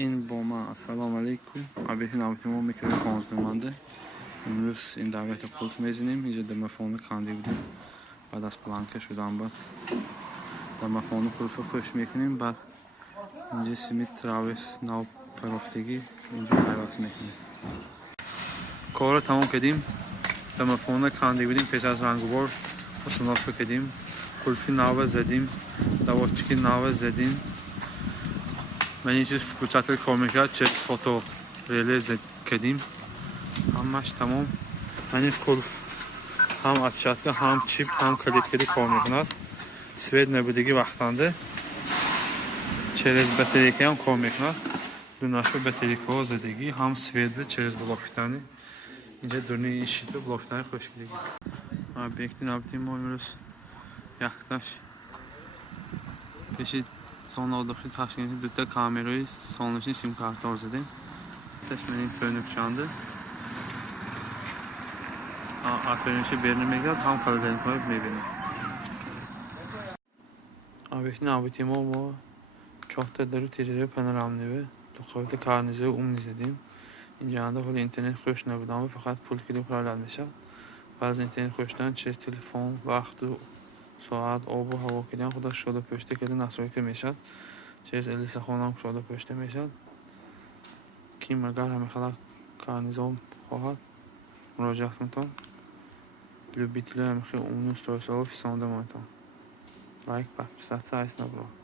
این با من سلام علیکم. ابیت نوتیمو میکنه 15 منده. امروز این دعوت قلف میزنیم. اینجا در مفهوم کاندی بودیم. بعد از پلانکش بدم بعد در مفهوم قلف خوش میکنیم. بعد اینجا سیمیت تراویس ناو پرفتگی اینجا حیوات میکنیم. کار تمام کردیم. در مفهوم کاندی بودیم. پیش از رنگوار مصنف کردیم. قلفی ناو زدیم. دواتچکی ناو زدیم. من این چیز کوچکتر کار میکرد چه فوتو ریلیز کردیم. همش تمام. من این قلف هم افشاتگاه هم چیپ هم کلید کردی کار میکند. سوید نبودگی وقتانده چرز بطریکی هم کار میکند. دوناشو بطریک ها زدگی هم سوید به چرز بلاکتانی اینجا دونی این شیت به بلاکتانی خوش کردگی. بیکتی نبودیم ما امروز یختش پیشی son oldukça taşkenti düzde kamerayı sonlaşın sim kartı orzadım. Teşmenin fönük şandı. Aferinçi birini megal tam kalacağını koyup meyveni. Abektin abitimi o çok da darı tecrübe panoramlı ve dokavda karnize izledim. İnce anda hol internet خوش نبودم و فقط پول کلی پرالد میشه. بعض اینترنت خوشتن چه تلفن وقت و ساعت آب و هوا کلیان خودش شده پشته کلی نسوی که میشد. چیز الیس خونم شده پشته میشد. کی مگر همه خلق کارنیزم خواهد مراجعه کنم. لوبیتله همه خیلی اونو استرسال و فیسانده مانتم. لایک پس سعی نبرو.